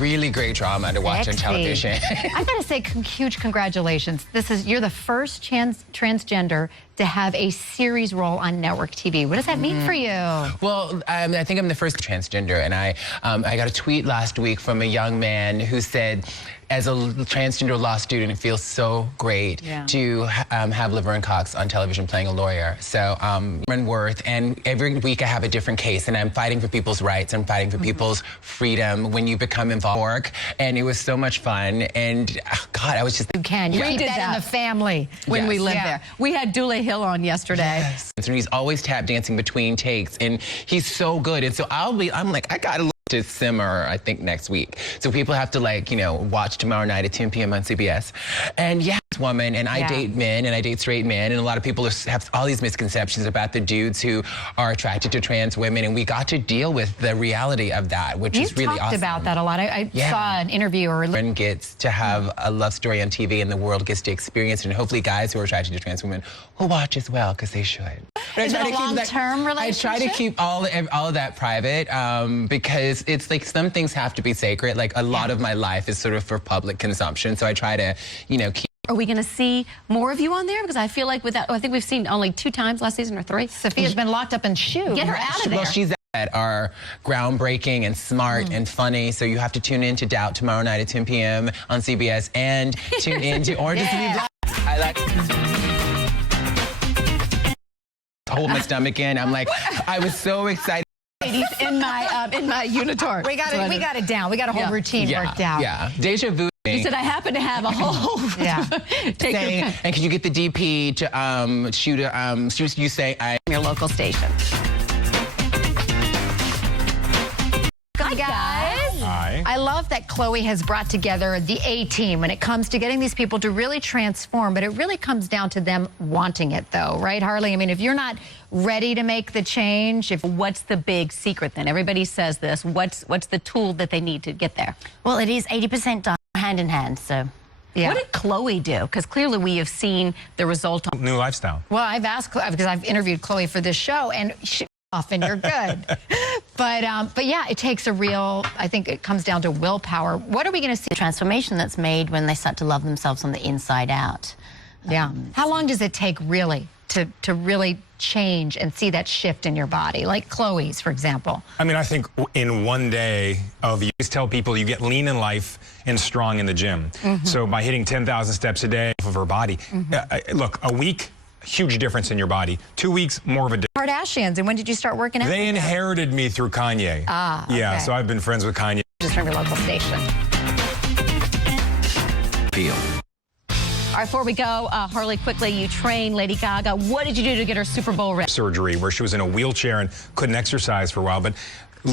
really great drama to watch on television. I gotta say, huge congratulations. You're the first transgender to have a series role on network TV. What does that mean for you? Well, I think I'm the first transgender, and I got a tweet last week from a young man who said, as a transgender law student, it feels so great to have Laverne Cox on television playing a lawyer. So, Worth, and every week I have a different case, and I'm fighting for people's rights. I'm fighting for people's freedom when you become involved. And it was so much fun. And God, I was just. You can. You keep that in the family when we lived there. We had Dule Hill on yesterday. Yes. And he's always tap dancing between takes, and he's so good. And so I'm like, I gotta look to simmer, I think, next week. So people have to, like, you know, watch tomorrow night at 10 p.m. on CBS. And this woman, and I date men, and I date straight men, and a lot of people have all these misconceptions about the dudes who are attracted to trans women, and we got to deal with the reality of that, which is really awesome. You talked about that a lot. I saw an interview or gets to have a love story on TV, and the world gets to experience it, and hopefully guys who are attracted to trans women will watch as well, because they should. Is it a long-term relationship? I try to keep all of that private, because it's like some things have to be sacred. Like a lot of my life is sort of for public consumption, so I try to, you know, keep. Are we going to see more of you on there? Because I feel like with that, I think we've seen only 2 times last season or 3. Sophia's been locked up in shoes. Get her out of there. Well, she's are groundbreaking and smart and funny, so you have to tune in to Doubt tomorrow night at 10 p.m. on CBS, and tune in to Orange is the New Black. I like to hold my stomach in. I'm like, I was so excited. Ladies, in my unitard. We got it down. We got a whole routine worked out. Yeah, deja vu. You said I happen to have a whole. And can you get the DP to shoot you say your local station. Hi guys. Hi. I love that Chloe has brought together the A-team when it comes to getting these people to really transform, but it really comes down to them wanting it, though, right, Harley? I mean, if you're not ready to make the change, what's the big secret then? Everybody says this. What's the tool that they need to get there? Well, it is 80% done hand in hand, so. Yeah. What did Chloe do? Because clearly we have seen the result. New lifestyle. Well, I've asked, because I've interviewed Chloe for this show, and and you're good. But yeah, it takes a real, I think it comes down to willpower. What are we going to see? The transformation that's made when they start to love themselves from the inside out. Yeah. How long does it take really to really change and see that shift in your body? Like Chloe's, for example. I mean, I think in one day of, you always tell people you get lean in life and strong in the gym. So by hitting 10,000 steps a day of her body, look, a week, huge difference in your body. 2 weeks, more of a difference. Kardashians, and when did you start working out? They inherited me through Kanye. Ah, okay. Yeah, so I've been friends with Kanye. Just from your local station. Feel. All right, before we go, Harley, quickly, you train Lady Gaga. What did you do to get her Super Bowl ready? Surgery, where she was in a wheelchair and couldn't exercise for a while, but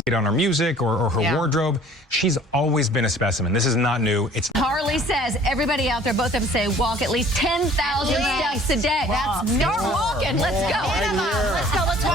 laid on her music or her wardrobe. She's always been a specimen. This is not new. It's Harley says everybody out there, both of them say, walk at least 10,000 steps a day. Start walking. Let's go. Let's go. Let's walk.